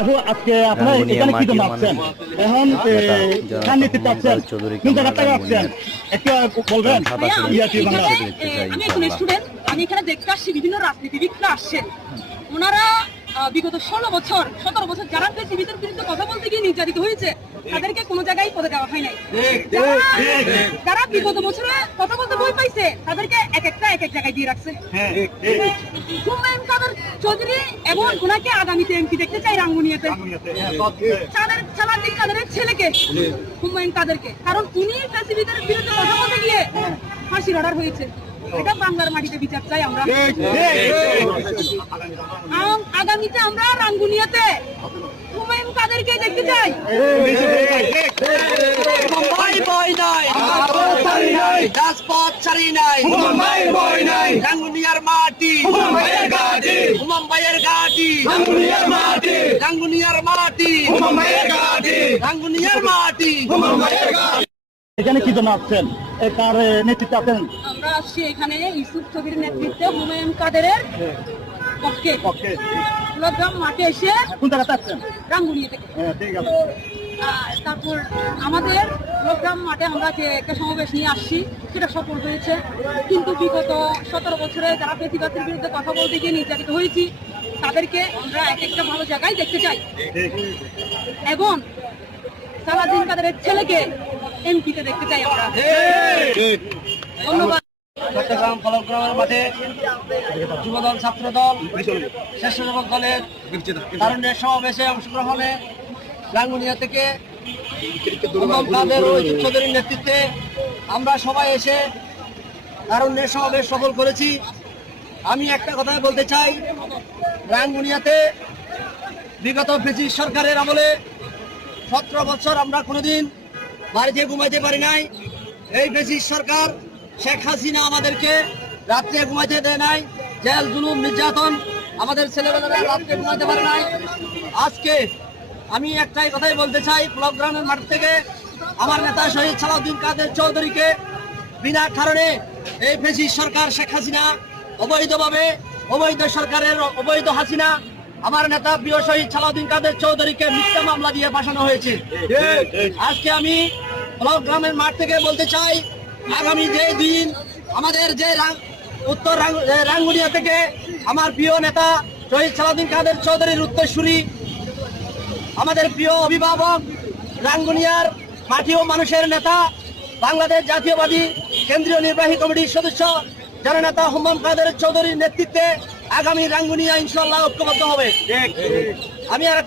আপু আজকে আপনারা এখানে কি জন্য আসছেন? এখন কার নেতৃত্বে আসছেন? কোন জায়গা থেকে আসছেন? একটু বলবেন? ইয়াটি বাংলা। আমি একজন স্টুডেন্ট, আমি এখানে দেখতে আসছি বিভিন্ন রাজনীতিবিদরা আসছেন। ওনারা বিগত 17 বছর যারা পৃথিবীর বিরুদ্ধে কথা বলতে গিয়ে নির্যাতিত হয়েছে, তাদেরকে কোনো জায়গায় পদে দেওয়া হয় নাই। যারা বিগত বছরে কথা বলতে ভয় পাইছে, তাদেরকে এক এক জায়গায় দিয়ে রাখছে। হুমায়ুন কাদের চৌধুরী এবং ওনাকে আগামীতে এমপি দেখতে চাই রাঙ্গুনিয়াতে। সালাউদ্দিন কাদেরের ছেলেকে হুমায়ুন কাদেরকে, কারণ উনি পৃথিবীর বিরুদ্ধে কথা বলতে গিয়ে ফাঁসির অর্ডার হয়েছে। এটা বাংলার মাটিতে বিচার চাই আমরা। আগামীতে আমরা রাঙ্গুনিয়াতে হুমায়ুন কাদেরকে দেখতে চাই। রাঙ্গুনিয়ার মাটি, হুমায়ুনের ঘাটি, রাঙ্গুনিয়ার মাটি, রাঙ্গুনিয়ার মাটি। এখানে কি জন্য আসছেন? কার নেতৃত্বে আছেন? আমরা আসছি এখানে ইউসুফ ছবির নেতৃত্বে হুমায়ুন কাদেরের পক্ষে কুলাগ্রাম মাঠে এসে। কোন জায়গাতে আসছেন? রাঙ্গুনিয়া থেকে। ঠিক আছে। তারপর আমাদের কুলাগ্রাম মাঠে আমরা যে একটা সমাবেশ নিয়ে আসছি, সেটা সফল হয়েছে। কিন্তু বিগত 17 বছরে যারা পৃথিবীর বিরুদ্ধে কথা বলতে গিয়ে নির্যাতিত হয়েছি, তাদেরকে আমরা এক একটা ভালো জায়গায় দেখতে চাই এবং সালাউদ্দিন কাদেরের ছেলেকে এমপিতে দেখতে চাই আমরা। ধন্যবাদ। চট্টগ্রাম কুলাগ্রামের মাঠে যুবদল, ছাত্রদল, স্বেচ্ছাসেবক দলের তারুণ্যের সমাবেশে অংশগ্রহণে রাঙ্গুনিয়া থেকে হুমায়ুন কাদের ও ইউসুফ চৌধুরীর নেতৃত্বে আমরা সবাই এসে তারুণ্যের সমাবেশ সফল করেছি। আমি একটা কথাই বলতে চাই, রাঙ্গুনিয়াতে বিগত ব্রিটিশ সরকারের আমলে 17 বছর আমরা কোনোদিন বাড়িতে ঘুমাইতে পারি নাই। এই ব্রিটিশ সরকার শেখ হাসিনা আমাদেরকে রাত্রে ঘুমাইতে দেয় নাই, জেল জুলুম নির্যাতন, আমাদের ছেলেবেলারা রাত্রে ঘুমাইতে পারে নাই। আজকে আমি একটাই কথাই বলতে চাই, কুলাগ্রামের মাঠ থেকে আমার নেতা শহীদ সালাউদ্দিন কাদের চৌধুরীকে বিনা কারণে এই ব্রিটিশ সরকার শেখ হাসিনা অবৈধভাবে, অবৈধ সরকারের অবৈধ হাসিনা আমার নেতা প্রিয় শহীদ সালাউদ্দিন কাদের চৌধুরীকে মিথ্যা মামলা দিয়ে ফাঁসানো হয়েছে। আজকে আমি কুলাগ্রামের মাঠ থেকে বলতে চাই, আগামী যে দিন আমাদের যে উত্তর রাঙ্গুনিয়া থেকে আমার প্রিয় নেতা শহীদ সালাউদ্দিন কাদের চৌধুরীর উত্তরসূরি, আমাদের প্রিয় অভিভাবক, রাঙ্গুনিয়ার মাটি ও মানুষের নেতা, বাংলাদেশ জাতীয়বাদী কেন্দ্রীয় নির্বাহী কমিটির সদস্য জননেতা হুমায়ুন কাদের চৌধুরীর নেতৃত্বে আগামী রাঙ্গুনিয়া ইনশাআল্লাহ ঐক্যবদ্ধ হবে। আমি আর